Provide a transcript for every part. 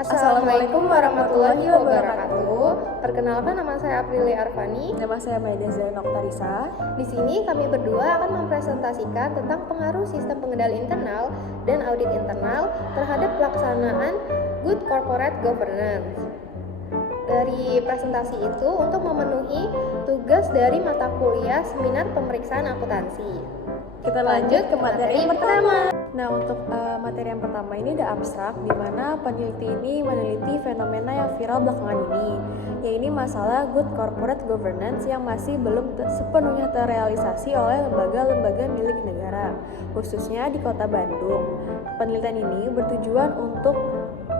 Assalamualaikum warahmatullahi wabarakatuh. Perkenalkan, nama saya Aprilia Arfani. Nama saya Maida Zainal Oktarisa. Di sini kami berdua akan mempresentasikan tentang pengaruh sistem pengendali internal dan audit internal terhadap pelaksanaan Good Corporate Governance. Dari presentasi itu untuk memenuhi tugas dari mata kuliah Seminar Pemeriksaan Akuntansi. Kita lanjut ke materi yang pertama. Nah, untuk materi yang pertama ini ada abstrak, di mana peneliti ini meneliti fenomena yang viral belakangan ini, yaitu masalah Good Corporate Governance yang masih belum sepenuhnya terrealisasi oleh lembaga-lembaga milik negara, khususnya di Kota Bandung. Penelitian ini bertujuan untuk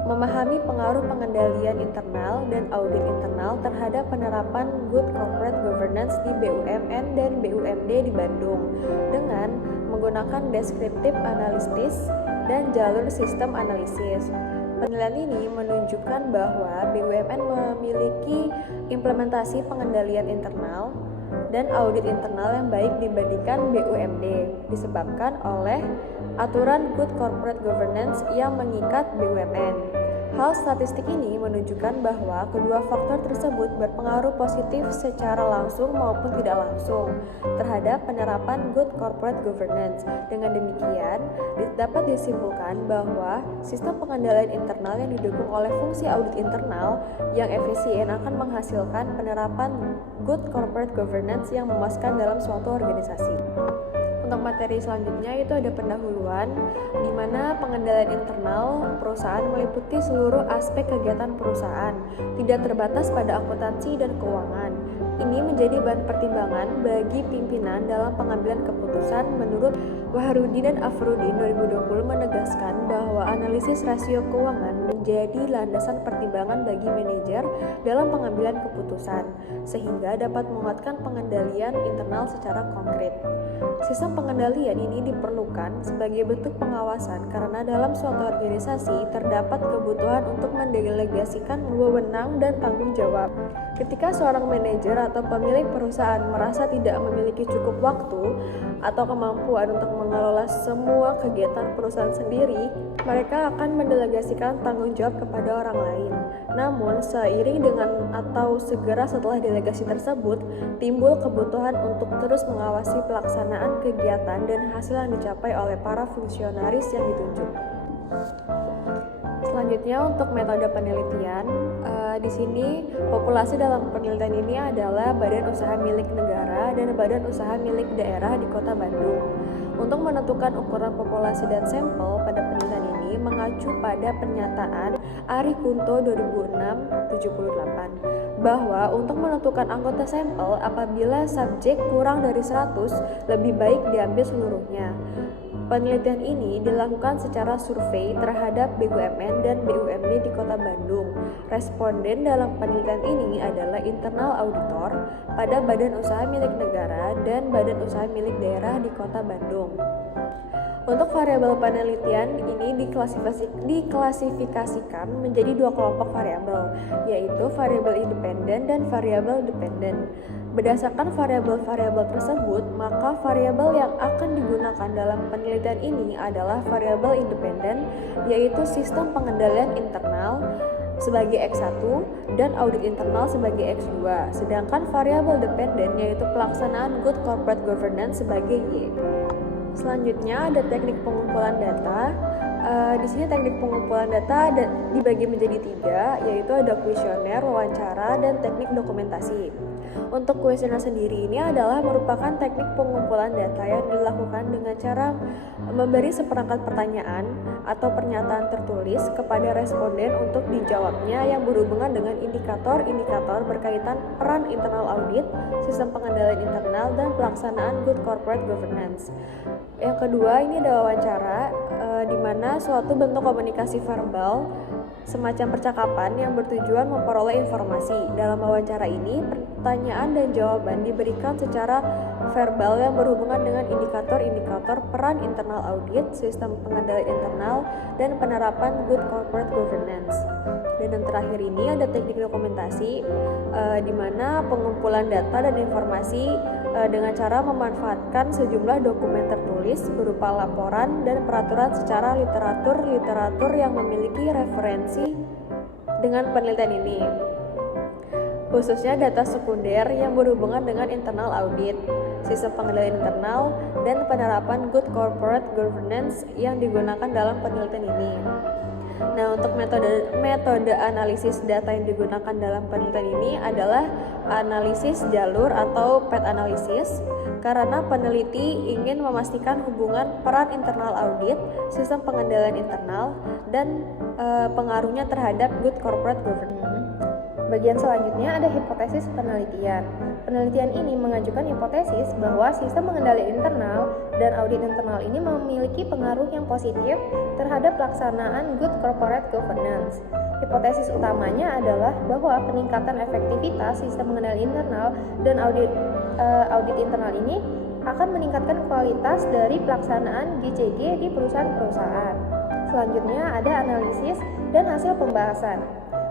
memahami pengaruh pengendalian internal dan audit internal terhadap penerapan Good Corporate Governance di BUMN dan BUMD di Bandung dengan menggunakan deskriptif analisis dan jalur sistem analisis. Penelitian ini menunjukkan bahwa BUMN memiliki implementasi pengendalian internal dan audit internal yang baik dibandingkan BUMD disebabkan oleh aturan Good Corporate Governance yang mengikat BUMN. Hal statistik ini menunjukkan bahwa kedua faktor tersebut berpengaruh positif secara langsung maupun tidak langsung terhadap penerapan Good Corporate Governance. Dengan demikian, dapat disimpulkan bahwa sistem pengendalian internal yang didukung oleh fungsi audit internal yang efisien akan menghasilkan penerapan Good Corporate Governance yang memuaskan dalam suatu organisasi. Untuk materi selanjutnya itu ada pendahuluan, di mana pengendalian internal perusahaan meliputi seluruh aspek kegiatan perusahaan, tidak terbatas pada akuntansi dan keuangan. Ini menjadi bahan pertimbangan bagi pimpinan dalam pengambilan keputusan. Menurut Wahrudin dan Afrudin 2020 menegaskan bahwa analisis rasio keuangan menjadi landasan pertimbangan bagi manajer dalam pengambilan keputusan, sehingga dapat menguatkan pengendalian internal secara konkret. Sistem pengendalian ini diperlukan sebagai bentuk pengawasan karena dalam suatu organisasi terdapat kebutuhan untuk mendelegasikan wewenang dan tanggung jawab. Ketika seorang manajer atau pemilik perusahaan merasa tidak memiliki cukup waktu atau kemampuan untuk mengelola semua kegiatan perusahaan sendiri, mereka akan mendelegasikan tanggung jawab kepada orang lain. Namun, seiring dengan atau segera setelah delegasi tersebut, timbul kebutuhan untuk terus mengawasi pelaksanaan kegiatan dan hasil yang dicapai oleh para fungsionaris yang ditunjuk. Selanjutnya untuk metode penelitian, di sini populasi dalam penelitian ini adalah badan usaha milik negara dan badan usaha milik daerah di Kota Bandung. Untuk menentukan ukuran populasi dan sampel pada penelitian ini mengacu pada pernyataan Ari Kunto 2006-78 bahwa untuk menentukan anggota sampel apabila subjek kurang dari 100 lebih baik diambil seluruhnya. Penelitian ini dilakukan secara survei terhadap BUMN dan BUMD di Kota Bandung. Responden dalam penelitian ini adalah internal auditor pada badan usaha milik negara dan badan usaha milik daerah di Kota Bandung. Untuk variabel penelitian ini diklasifikasikan menjadi dua kelompok variabel, yaitu variabel independen dan variabel dependen. Berdasarkan variabel-variabel tersebut, maka variabel yang akan digunakan dalam penelitian ini adalah variabel independen, yaitu sistem pengendalian internal sebagai X1 dan audit internal sebagai X2. Sedangkan variabel dependen yaitu pelaksanaan Good Corporate Governance sebagai Y. Selanjutnya ada teknik pengumpulan data. Di sini teknik pengumpulan data dibagi menjadi 3, yaitu ada kuesioner, wawancara, dan teknik dokumentasi. Untuk kuesioner sendiri ini adalah merupakan teknik pengumpulan data yang dilakukan dengan cara memberi seperangkat pertanyaan atau pernyataan tertulis kepada responden untuk dijawabnya yang berhubungan dengan indikator-indikator berkaitan peran internal audit, sistem pengendalian internal, dan pelaksanaan Good Corporate Governance. Yang kedua ini ada wawancara, di mana suatu bentuk komunikasi verbal semacam percakapan yang bertujuan memperoleh informasi. Dalam wawancara ini, pertanyaan dan jawaban diberikan secara verbal yang berhubungan dengan indikator-indikator peran internal audit, sistem pengendalian internal, dan penerapan Good Corporate Governance. Dan yang terakhir ini ada teknik dokumentasi, di mana pengumpulan data dan informasi dengan cara memanfaatkan sejumlah dokumen tertulis berupa laporan dan peraturan secara literatur yang memiliki referensi dengan penelitian ini, khususnya data sekunder yang berhubungan dengan internal audit, sistem pengendalian internal, dan penerapan good corporate governance yang digunakan dalam penelitian ini. Nah, untuk metode analisis data yang digunakan dalam penelitian ini adalah analisis jalur atau path analysis, karena peneliti ingin memastikan hubungan peran internal audit, sistem pengendalian internal, dan pengaruhnya terhadap good corporate governance. Bagian selanjutnya ada hipotesis penelitian. Penelitian ini mengajukan hipotesis bahwa sistem pengendalian internal dan audit internal ini memiliki pengaruh yang positif terhadap pelaksanaan good corporate governance. Hipotesis utamanya adalah bahwa peningkatan efektivitas sistem pengendalian internal dan audit internal ini akan meningkatkan kualitas dari pelaksanaan GCG di perusahaan-perusahaan. Selanjutnya ada analisis dan hasil pembahasan.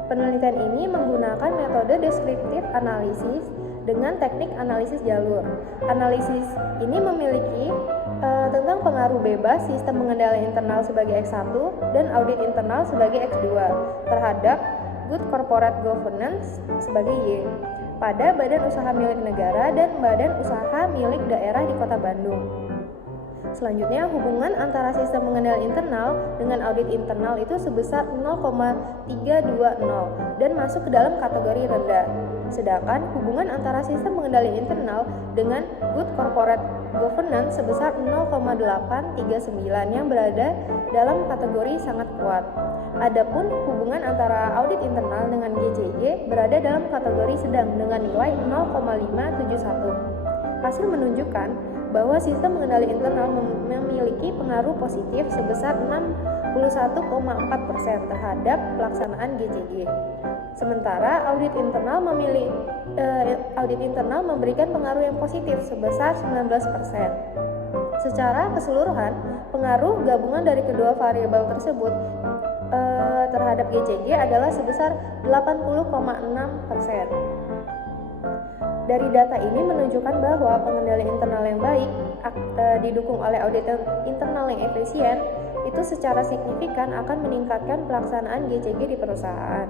Penelitian ini menggunakan metode descriptive analysis dengan teknik analisis jalur. Analisis ini memiliki tentang pengaruh bebas sistem pengendalian internal sebagai X1 dan audit internal sebagai X2 terhadap good corporate governance sebagai Y pada badan usaha milik negara dan badan usaha milik daerah di Kota Bandung. Selanjutnya, hubungan antara sistem pengendalian internal dengan audit internal itu sebesar 0,320 dan masuk ke dalam kategori rendah. Sedangkan hubungan antara sistem pengendalian internal dengan good corporate governance sebesar 0,839 yang berada dalam kategori sangat kuat. Adapun hubungan antara audit internal dengan GCG berada dalam kategori sedang dengan nilai 0,571. Hasil menunjukkan bahwa sistem pengendalian internal memiliki pengaruh positif sebesar 61,4% terhadap pelaksanaan GCG. Sementara audit internal memberikan pengaruh yang positif sebesar 19%. Secara keseluruhan, pengaruh gabungan dari kedua variabel tersebut terhadap GCG adalah sebesar 80,6%. Dari data ini menunjukkan bahwa pengendalian internal yang baik didukung oleh audit internal yang efisien itu secara signifikan akan meningkatkan pelaksanaan GCG di perusahaan.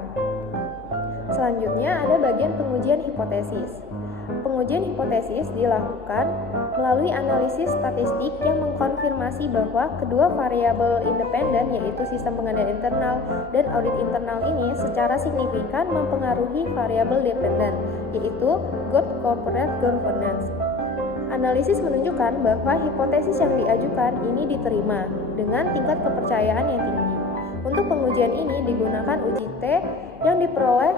Selanjutnya ada bagian pengujian hipotesis. Pengujian hipotesis dilakukan melalui analisis statistik yang mengkonfirmasi bahwa kedua variabel independen yaitu sistem pengendalian internal dan audit internal ini secara signifikan mempengaruhi variabel dependen yaitu good corporate governance. Analisis menunjukkan bahwa hipotesis yang diajukan ini diterima dengan tingkat kepercayaan yang tinggi. Untuk pengujian ini digunakan uji T yang diperoleh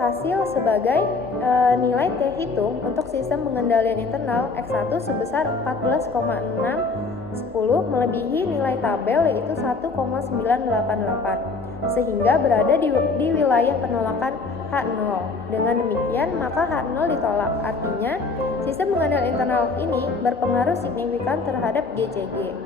hasil sebagai nilai T hitung untuk sistem pengendalian internal X1 sebesar 14,610 melebihi nilai tabel yaitu 1,988 sehingga berada di wilayah penolakan H0. Dengan demikian maka H0 ditolak, artinya sistem pengendalian internal ini berpengaruh signifikan terhadap GCG.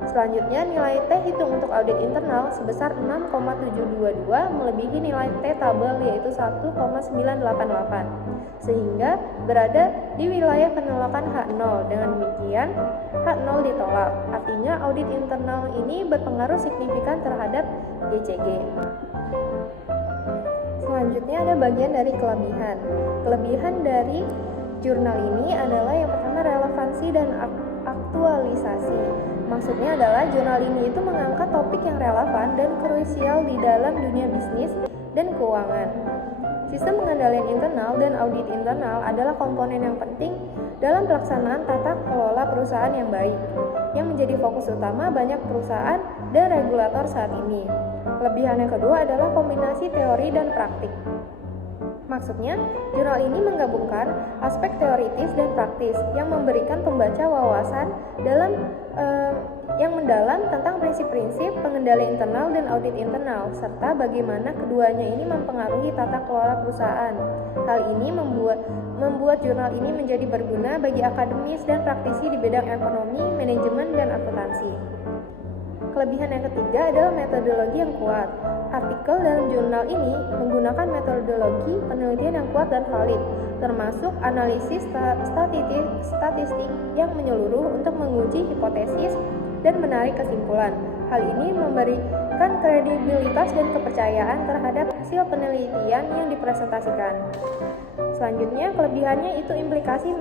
Selanjutnya nilai T hitung untuk audit internal sebesar 6,722 melebihi nilai T tabel yaitu 1,988 sehingga berada di wilayah penolakan H0. Dengan demikian H0 ditolak, artinya audit internal ini berpengaruh signifikan terhadap GCG. Selanjutnya ada bagian dari kelebihan. Kelebihan dari jurnal ini adalah yang pertama relevansi dan aktualisasi. Maksudnya adalah jurnal ini itu mengangkat topik yang relevan dan krusial di dalam dunia bisnis dan keuangan. Sistem pengendalian internal dan audit internal adalah komponen yang penting dalam pelaksanaan tata kelola perusahaan yang baik, yang menjadi fokus utama banyak perusahaan dan regulator saat ini. Kelebihan yang kedua adalah kombinasi teori dan praktik. Maksudnya, jurnal ini menggabungkan aspek teoritis dan praktis yang memberikan pembaca wawasan yang mendalam tentang prinsip-prinsip pengendalian internal dan audit internal, serta bagaimana keduanya ini mempengaruhi tata kelola perusahaan. Hal ini membuat jurnal ini menjadi berguna bagi akademis dan praktisi di bidang ekonomi, manajemen, dan akuntansi. Kelebihan yang ketiga adalah metodologi yang kuat. artikel dalam jurnal ini menggunakan metodologi penelitian yang kuat dan valid, termasuk analisis statistik yang menyeluruh untuk menguji hipotesis dan menarik kesimpulan. Hal ini memberikan kredibilitas dan kepercayaan terhadap hasil penelitian yang dipresentasikan. Selanjutnya, kelebihannya itu implikasi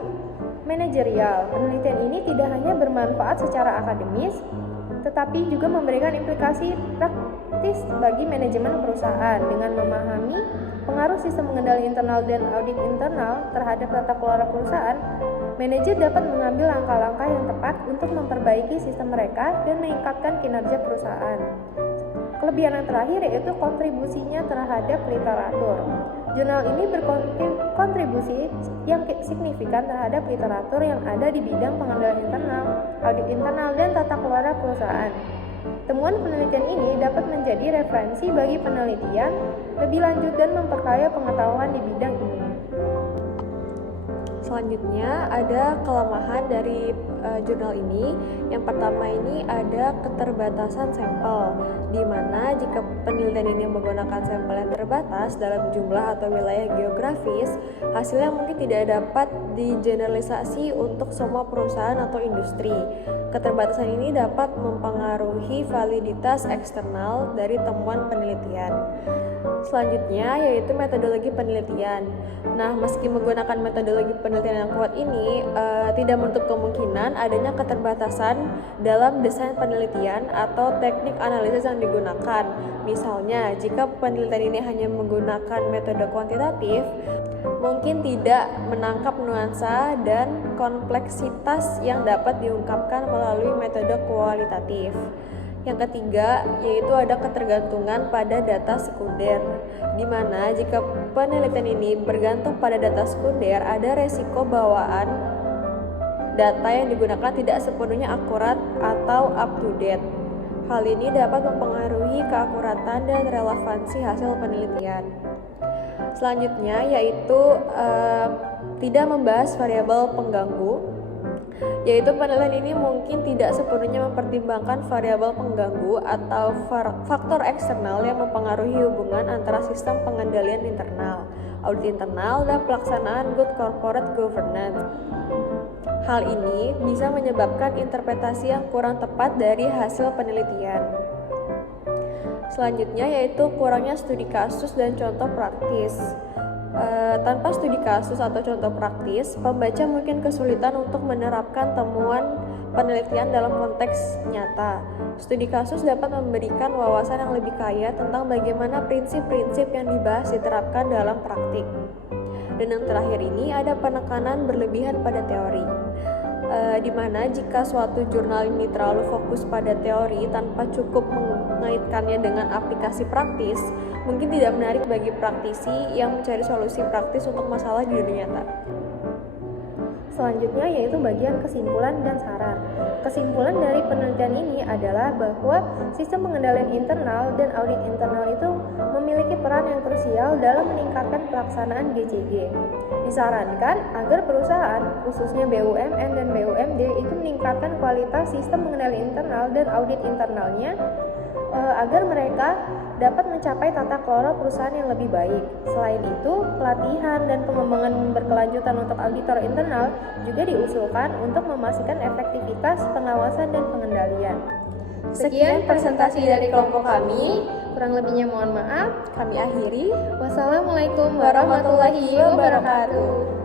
manajerial. Penelitian ini tidak hanya bermanfaat secara akademis, tetapi juga memberikan implikasi praktis bagi manajemen perusahaan. Dengan memahami pengaruh sistem pengendali internal dan audit internal terhadap tata kelola perusahaan, manajer dapat mengambil langkah-langkah yang tepat untuk memperbaiki sistem mereka dan meningkatkan kinerja perusahaan. Kelebihan yang terakhir yaitu kontribusinya terhadap literatur. Jurnal ini berkontribusi yang signifikan terhadap literatur yang ada di bidang pengendalian internal, audit internal, dan tata kelola perusahaan. Temuan penelitian ini dapat menjadi referensi bagi penelitian lebih lanjut dan memperkaya pengetahuan di bidang ini. Selanjutnya ada kelemahan dari jurnal ini. Yang pertama ini ada keterbatasan sampel, di mana jika penelitian ini menggunakan sampel yang terbatas dalam jumlah atau wilayah geografis, hasilnya mungkin tidak dapat digeneralisasi untuk semua perusahaan atau industri. Keterbatasan ini dapat mempengaruhi validitas eksternal dari temuan penelitian. Selanjutnya yaitu metodologi penelitian. Nah, meski menggunakan metodologi penelitian yang kuat ini, tidak menutup kemungkinan adanya keterbatasan dalam desain penelitian atau teknik analisis yang digunakan. Misalnya, jika penelitian ini hanya menggunakan metode kuantitatif, mungkin tidak menangkap nuansa dan kompleksitas yang dapat diungkapkan melalui metode kualitatif. Yang ketiga, yaitu ada ketergantungan pada data sekunder, di mana jika penelitian ini bergantung pada data sekunder, ada resiko bawaan data yang digunakan tidak sepenuhnya akurat atau up to date. Hal ini dapat mempengaruhi keakuratan dan relevansi hasil penelitian. Selanjutnya, yaitu tidak membahas variabel pengganggu, yaitu penelitian ini mungkin tidak sepenuhnya mempertimbangkan variabel pengganggu atau faktor eksternal yang mempengaruhi hubungan antara sistem pengendalian internal, audit internal, dan pelaksanaan good corporate governance. Hal ini bisa menyebabkan interpretasi yang kurang tepat dari hasil penelitian. Selanjutnya yaitu kurangnya studi kasus dan contoh praktis. Tanpa studi kasus atau contoh praktis, pembaca mungkin kesulitan untuk menerapkan temuan penelitian dalam konteks nyata. Studi kasus dapat memberikan wawasan yang lebih kaya tentang bagaimana prinsip-prinsip yang dibahas diterapkan dalam praktik. Dan yang terakhir ini ada penekanan berlebihan pada teori, di mana jika suatu jurnal ini terlalu fokus pada teori tanpa cukup mengaitkannya dengan aplikasi praktis, mungkin tidak menarik bagi praktisi yang mencari solusi praktis untuk masalah di dunia nyata. Selanjutnya yaitu bagian kesimpulan dan saran. Kesimpulan dari penelitian ini adalah bahwa sistem pengendalian internal dan audit internal itu memiliki peran yang krusial dalam meningkatkan pelaksanaan GCG. Disarankan agar perusahaan, khususnya BUMN dan BUMD, itu meningkatkan kualitas sistem pengendalian internal dan audit internalnya agar mereka dapat mencapai tata kelola perusahaan yang lebih baik. Selain itu, pelatihan dan pengembangan berkelanjutan untuk auditor internal juga diusulkan untuk memastikan efektivitas pengawasan dan pengendalian. Sekian presentasi dari kelompok kami. Kurang lebihnya mohon maaf. Kami akhiri. Wassalamualaikum warahmatullahi wabarakatuh.